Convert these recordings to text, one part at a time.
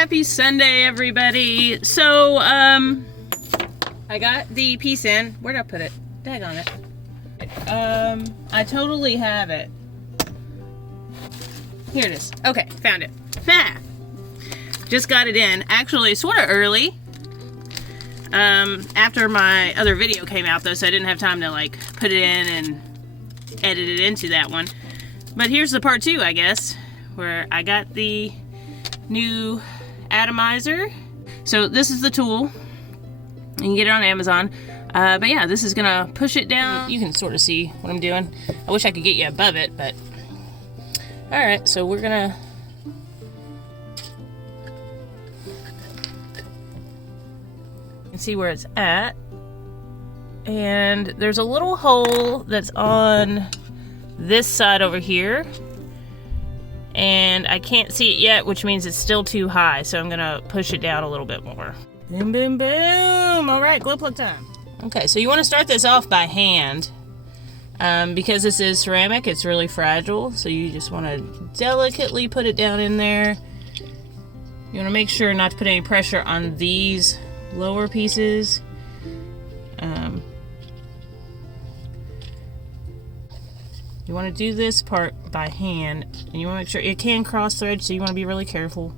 Happy Sunday, everybody. So, I got the piece in. Where'd I put it? Daggone it. I totally have it. Here it is. Okay, found it. Ha! Just got it in. Actually, sort of early. After my other video came out, though, so I didn't have time to, like, put it in and edit it into that one. But here's the part 2, I guess, where I got the new atomizer. So this is the tool. You can get it on Amazon. But yeah, this is gonna push it down. You can sort of see what I'm doing. I wish I could get you above it, but... Alright, so we're gonna... You can see where it's at. And there's a little hole that's on this side over here. And I can't see it yet, which means it's still too high. So I'm gonna push it down a little bit more. Boom, boom, boom. Alright, glow plug time. Okay, so you want to start this off by hand. Because this is ceramic, it's really fragile. So you just want to delicately put it down in there. You want to make sure not to put any pressure on these lower pieces. You want to do this part by hand, and you want to make sure it can cross thread, so you want to be really careful.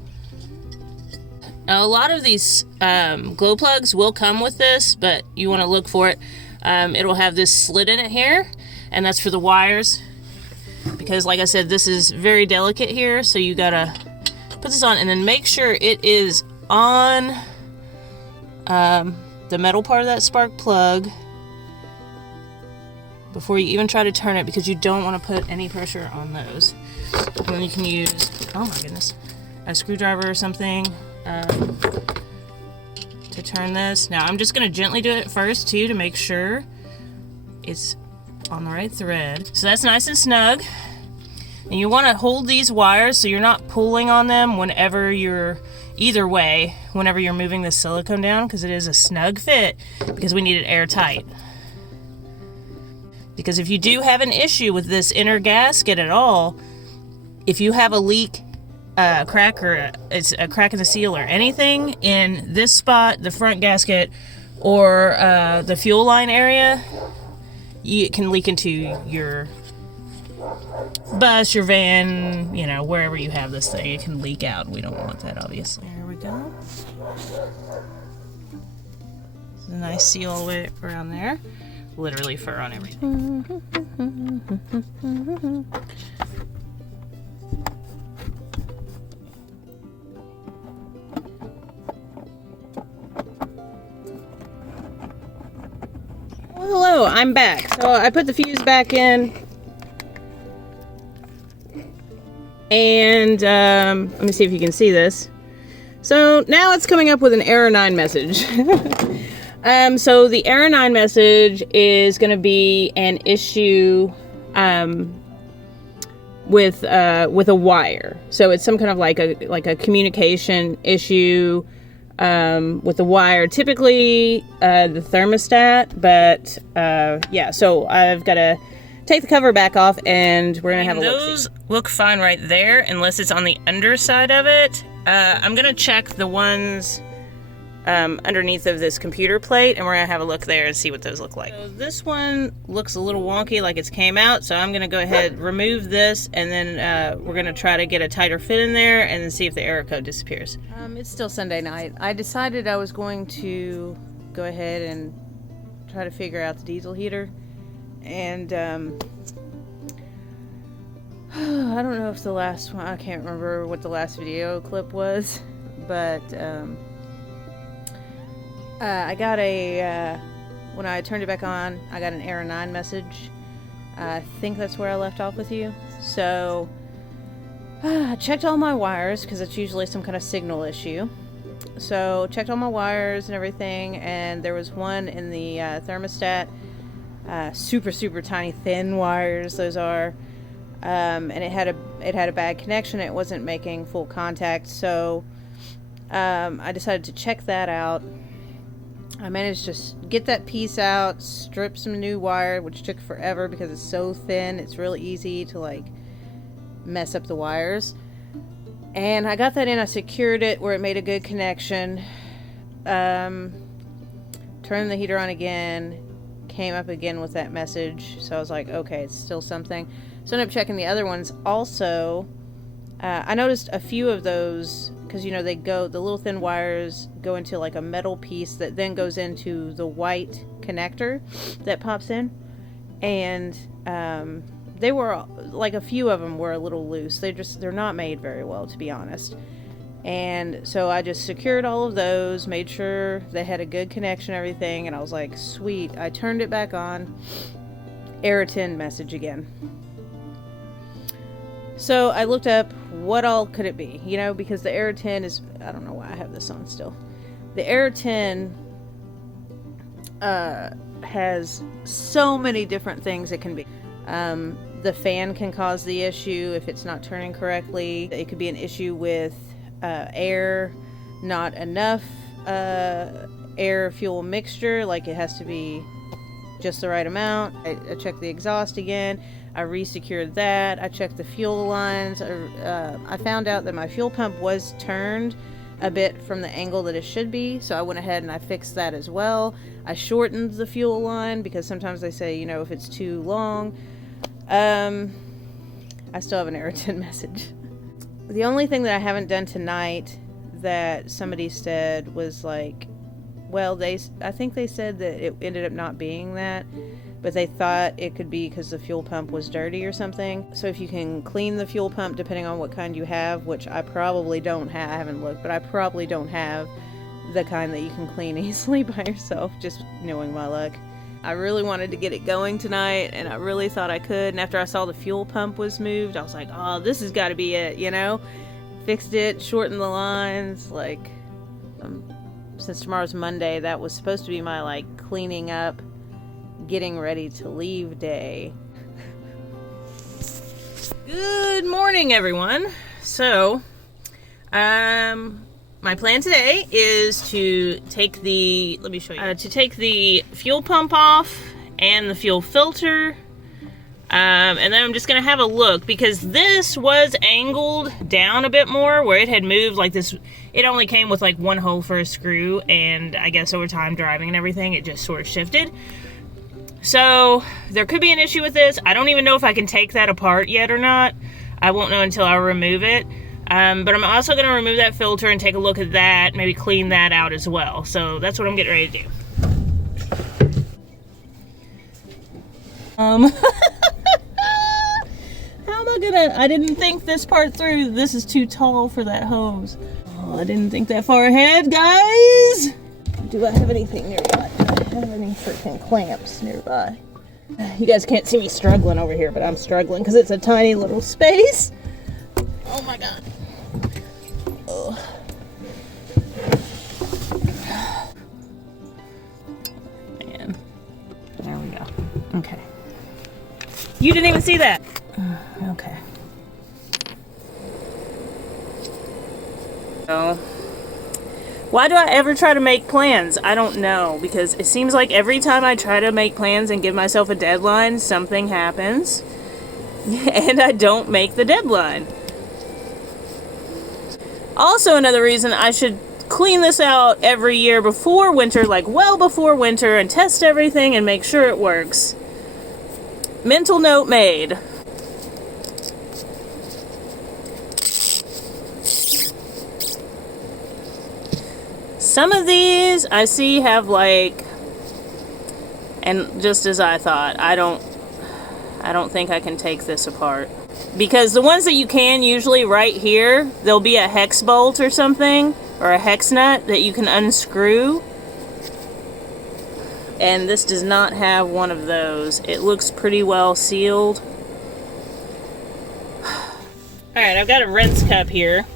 Now, a lot of these glow plugs will come with this, but you want to look for it. It'll have this slit in it here, and that's for the wires. Because, like I said, this is very delicate here, so you gotta put this on, and then make sure it is on the metal part of that spark plug before you even try to turn it, because you don't want to put any pressure on those. And then you can use, oh my goodness, a screwdriver or something to turn this. Now I'm just going to gently do it first too, to make sure it's on the right thread. So that's nice and snug. And you want to hold these wires so you're not pulling on them whenever you're, either way, whenever you're moving this silicone down, because it is a snug fit, because we need it airtight. Because if you do have an issue with this inner gasket at all, if you have a leak, crack, or it's a crack in the seal or anything in this spot, the front gasket, or the fuel line area, it can leak into your bus, your van, you know, wherever you have this thing. It can leak out. We don't want that, obviously. There we go. It's a nice seal all the way around there. Literally fur on everything. Well, hello, I'm back. So I put the fuse back in. And let me see if you can see this. So now it's coming up with an error 9 message. So the error 9 message is going to be an issue with a wire. So it's some kind of like a communication issue with the wire. Typically the thermostat, but yeah. So I've got to take the cover back off, and we're gonna have a look. Those look fine right there, unless it's on the underside of it. I'm gonna check the ones underneath of this computer plate, and we're gonna have a look there and see what those look like. So this one looks a little wonky, like it's came out, so I'm gonna go ahead, remove this, and then we're gonna try to get a tighter fit in there and then see if the error code disappears. It's still Sunday night. I decided I was going to go ahead and try to figure out the diesel heater, and I don't know if the last one, I can't remember what the last video clip was, but I got a, when I turned it back on, I got an error 9 message. I think that's where I left off with you. So, I checked all my wires, because it's usually some kind of signal issue. So, checked all my wires and everything, and there was one in the thermostat. Super tiny thin wires, those are. And it had a bad connection. It wasn't making full contact, so I decided to check that out. I managed to get that piece out, strip some new wire, which took forever because it's so thin. It's really easy to like mess up the wires. And I got that in, I secured it where it made a good connection. Turned the heater on again, came up again with that message. So I was like, okay, it's still something. So I ended up checking the other ones also. I noticed a few of those, because, you know, the little thin wires go into like a metal piece that then goes into the white connector that pops in. And they were, like, a few of them were a little loose. They're not made very well, to be honest. And so I just secured all of those, made sure they had a good connection, everything, and I was like, sweet. I turned it back on. Error 10 message again. So I looked up what all could it be, you know, because the error 10 is, I don't know why I have this on still. The error 10 has so many different things it can be. The fan can cause the issue if it's not turning correctly. It could be an issue with air, not enough air fuel mixture, like it has to be just the right amount. I checked the exhaust again. I re-secured that. I checked the fuel lines. I found out that my fuel pump was turned a bit from the angle that it should be, so I went ahead and I fixed that as well. I shortened the fuel line because sometimes they say, you know, if it's too long. I still have an error 10 message. The only thing that I haven't done tonight that somebody said was like, well, I think they said that it ended up not being that, but they thought it could be because the fuel pump was dirty or something. So if you can clean the fuel pump, depending on what kind you have, which I probably don't have, I haven't looked, but I probably don't have the kind that you can clean easily by yourself, just knowing my luck. I really wanted to get it going tonight, and I really thought I could, and after I saw the fuel pump was moved, I was like, oh, this has got to be it, you know? Fixed it, shortened the lines, like, since tomorrow's Monday, that was supposed to be my, like, cleaning up, getting ready to leave day. Good morning, everyone. So, my plan today is to take the, let me show you, to take the fuel pump off and the fuel filter, and then I'm just gonna have a look, because this was angled down a bit more, where it had moved like this. It only came with like one hole for a screw, and I guess over time driving and everything, it just sort of shifted. So there could be an issue with this. I don't even know if I can take that apart yet or not. I won't know until I remove it. But I'm also going to remove that filter and take a look at that, maybe clean that out as well. So that's what I'm getting ready to do. How am I gonna, I didn't think this part through. This is too tall for that hose. Oh, I didn't think that far ahead, guys. Do I have anything nearby? Do I have any freaking clamps nearby? You guys can't see me struggling over here, but I'm struggling because it's a tiny little space. Oh my God. Oh. Man. There we go. Okay. You didn't even see that. Okay. So, why do I ever try to make plans? I don't know, because it seems like every time I try to make plans and give myself a deadline, something happens, and I don't make the deadline. Also, another reason I should clean this out every year before winter, like well before winter, and test everything and make sure it works. Mental note made. Some of these I see have like, and just as I thought, I don't think I can take this apart. Because the ones that you can, usually right here, there'll be a hex bolt or something, or a hex nut that you can unscrew. And this does not have one of those. It looks pretty well sealed. Alright, I've got a rinse cup here.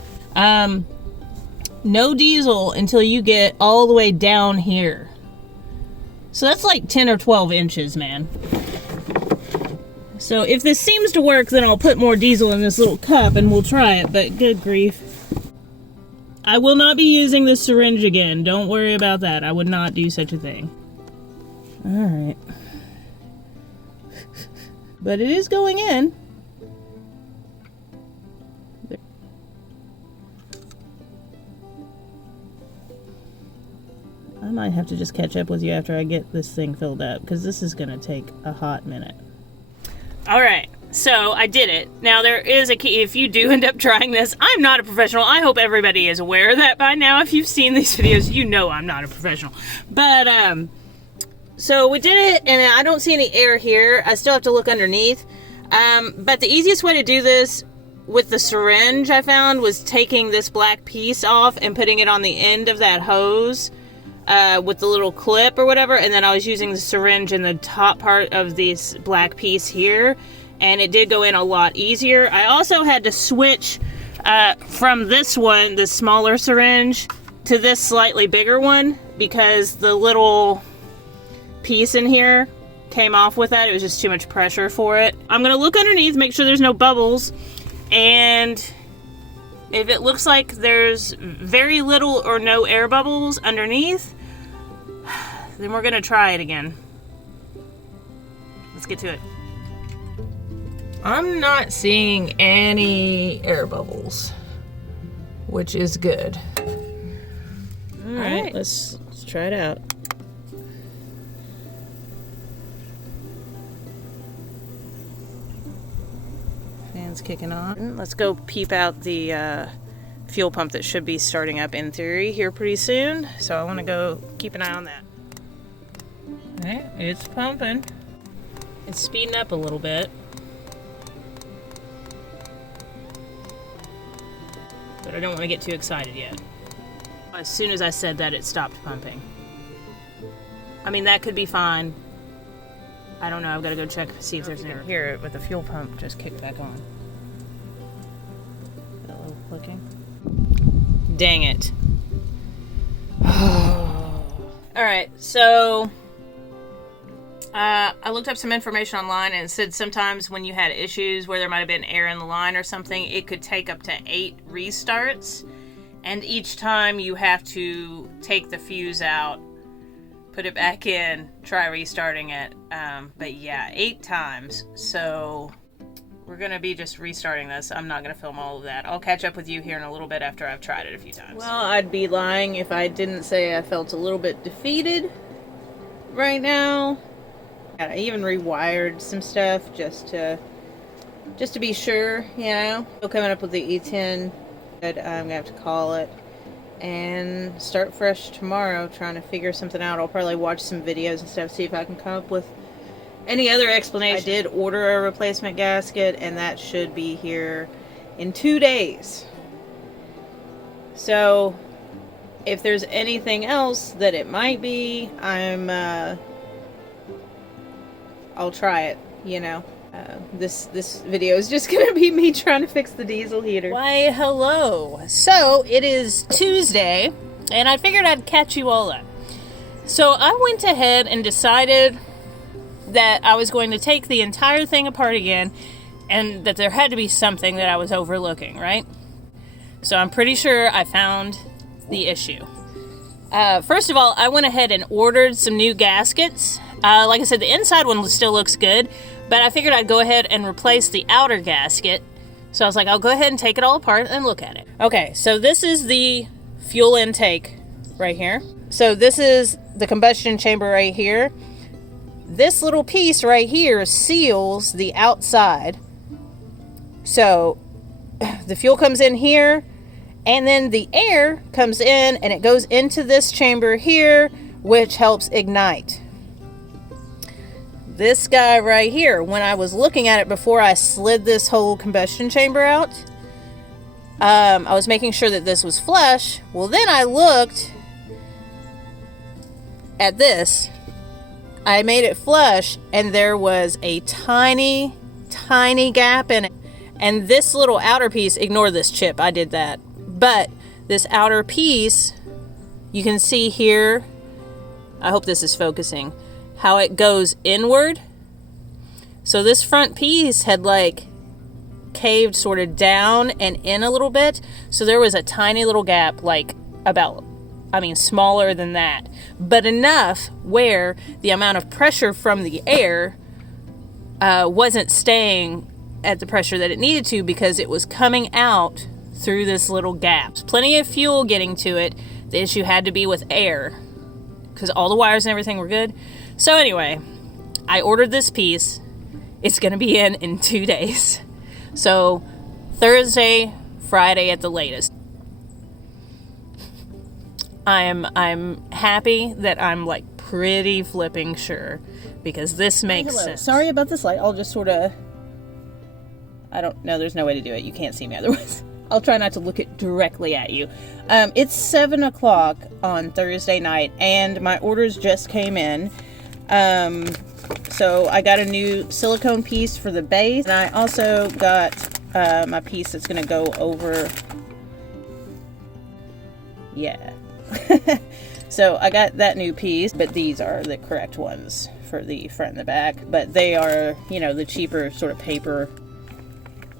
No diesel until you get all the way down here. So that's like 10 or 12 inches, man. So if this seems to work, then I'll put more diesel in this little cup and we'll try it, but good grief. I will not be using this syringe again. Don't worry about that. I would not do such a thing. Alright. But it is going in. might have to just catch up with you after I get this thing filled up, because this is going to take a hot minute. All right, so I did it. Now, there is a key. If you do end up trying this, I'm not a professional. I hope everybody is aware of that by now. If you've seen these videos, you know I'm not a professional. But, so we did it, and I don't see any air here. I still have to look underneath. But the easiest way to do this with the syringe, I found, was taking this black piece off and putting it on the end of that hose with the little clip or whatever, and then I was using the syringe in the top part of this black piece here, and it did go in a lot easier. I also had to switch from this one, this smaller syringe, to this slightly bigger one, because the little piece in here came off with that. It was just too much pressure for it. I'm gonna look underneath, make sure there's no bubbles, and if it looks like there's very little or no air bubbles underneath, then we're gonna try it again. Let's get to it. I'm not seeing any air bubbles, which is good. All right, let's try it out. Fan's kicking on. Let's go peep out the fuel pump that should be starting up in theory here pretty soon. So I want to go keep an eye on that. Okay, it's pumping. It's speeding up a little bit. But I don't want to get too excited yet. As soon as I said that, it stopped pumping. I mean, that could be fine. I don't know, I've got to go check, see if there's an error. Hear it, but the fuel pump just kicked back on. Got a little clicking. Dang it. Alright, so I looked up some information online, and it said sometimes when you had issues where there might have been air in the line or something, it could take up to 8 restarts, and each time you have to take the fuse out, put it back in, try restarting it. But yeah, 8 times. So we're gonna be just restarting this. I'm not gonna film all of that. I'll catch up with you here in a little bit after I've tried it a few times. Well, I'd be lying if I didn't say I felt a little bit defeated right now. And I even rewired some stuff just to be sure, you know. Still coming up with the E10, but I'm gonna have to call it and start fresh tomorrow, trying to figure something out. I'll probably watch some videos and stuff, see if I can come up with any other explanation. I did order a replacement gasket, and that should be here in 2 days. So if there's anything else that it might be, I'll try it, you know. This video is just gonna be me trying to fix the diesel heater. Why, hello. So it is Tuesday, and I figured I'd catch you all up. So I went ahead and decided that I was going to take the entire thing apart again, and that there had to be something that I was overlooking, right? So I'm pretty sure I found the issue. First of all, I went ahead and ordered some new gaskets. Like I said, the inside one still looks good, but I figured I'd go ahead and replace the outer gasket. So I was like, I'll go ahead and take it all apart and look at it. Okay, so this is the fuel intake right here. So this is the combustion chamber right here. This little piece right here seals the outside. So the fuel comes in here, and then the air comes in and it goes into this chamber here, which helps ignite. This guy right here, when I was looking at it before I slid this whole combustion chamber out, I was making sure that this was flush. Well, then I looked at this. I made it flush, and there was a tiny, tiny gap in it. And this little outer piece, ignore this chip, I did that. But this outer piece, you can see here, I hope this is focusing, how it goes inward. So this front piece had like caved sort of down and in a little bit. So there was a tiny little gap, like about, smaller than that, but enough where the amount of pressure from the air wasn't staying at the pressure that it needed to, because it was coming out through this little gap. Plenty of fuel getting to it. The issue had to be with air. because all the wires and everything were good. So anyway, I ordered this piece. It's going to be in 2 days. So Thursday, Friday at the latest. I'm happy that I'm like pretty flipping sure, because this makes sense. Sorry about this light. I'll just sort of, I don't know, there's no way to do it. You can't see me otherwise. I'll try not to look it directly at you. It's 7 o'clock on Thursday night, and my orders just came in. So I got a new silicone piece for the base, and I also got my piece that's going to go over. Yeah. So I got that new piece, but these are the correct ones for the front and the back. But they are, you know, the cheaper sort of paper,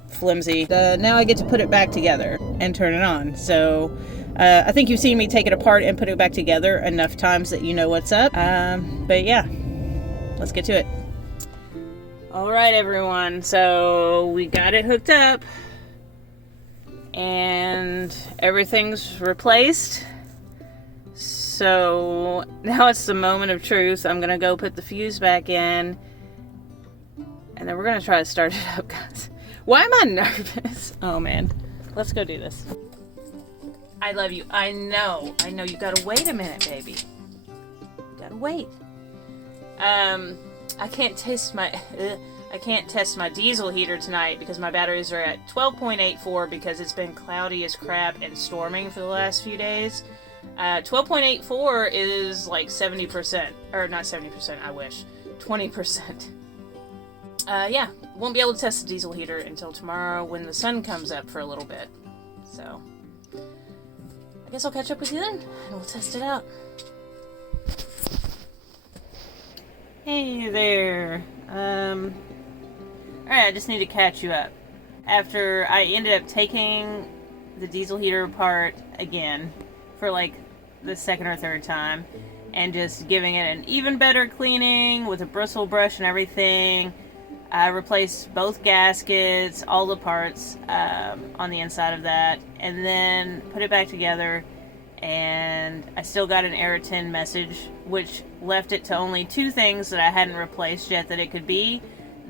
flimsy. Now I get to put it back together and turn it on. So I think you've seen me take it apart and put it back together enough times that you know what's up. But yeah, let's get to it. All right, everyone. So we got it hooked up and everything's replaced. So now it's the moment of truth. I'm gonna go put the fuse back in, and then we're gonna try to start it up, guys. Why am I nervous? Oh man, let's go do this. I love you. I know. You gotta wait a minute, baby. You gotta wait. I can't test my diesel heater tonight because my batteries are at 12.84 because it's been cloudy as crap and storming for the last few days. 12.84 is like 70%, or not 70%, I wish, 20%. Yeah, won't be able to test the diesel heater until tomorrow when the sun comes up for a little bit. So, I guess I'll catch up with you then, and we'll test it out. Hey there. Alright, I just need to catch you up. After I ended up taking the diesel heater apart again for like the second or third time and just giving it an even better cleaning with a bristle brush and everything. I replaced both gaskets, all the parts on the inside of that, and then put it back together, and I still got an error 10 message, which left it to only 2 things that I hadn't replaced yet that it could be: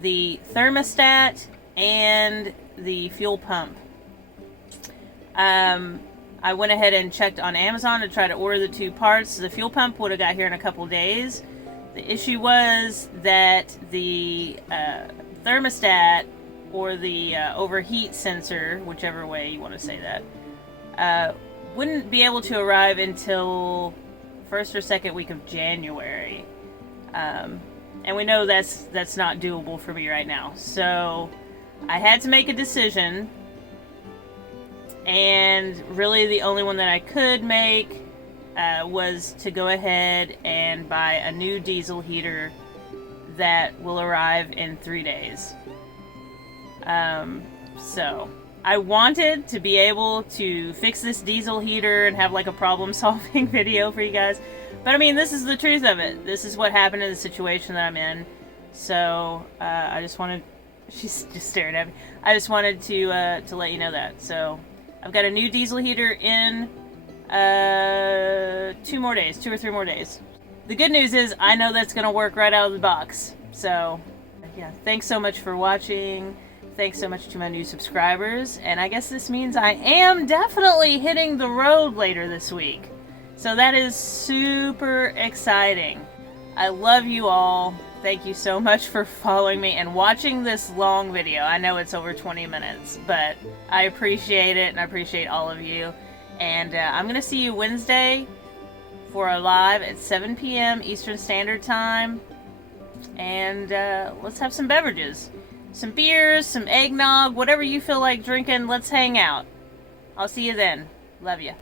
the thermostat and the fuel pump. I went ahead and checked on Amazon to try to order the 2 parts. The fuel pump would have got here in a couple days. The issue was that the thermostat, or the overheat sensor, whichever way you want to say that, wouldn't be able to arrive until first or second week of January. And we know that's not doable for me right now. So I had to make a decision. And really the only one that I could make was to go ahead and buy a new diesel heater that will arrive in 3 days. So I wanted to be able to fix this diesel heater and have like a problem solving video for you guys. But I mean, this is the truth of it. This is what happened in the situation that I'm in. So I just wanted, she's just staring at me. I just wanted to let you know that. So I've got a new diesel heater in 2 or 3 more days. The good news is I know that's going to work right out of the box. So yeah, thanks so much for watching. Thanks so much to my new subscribers. And I guess this means I am definitely hitting the road later this week. So that is super exciting. I love you all. Thank you so much for following me and watching this long video. I know it's over 20 minutes, but I appreciate it, and I appreciate all of you. And I'm going to see you Wednesday for a live at 7 p.m. Eastern Standard Time. And let's have some beverages. Some beers, some eggnog, whatever you feel like drinking. Let's hang out. I'll see you then. Love you.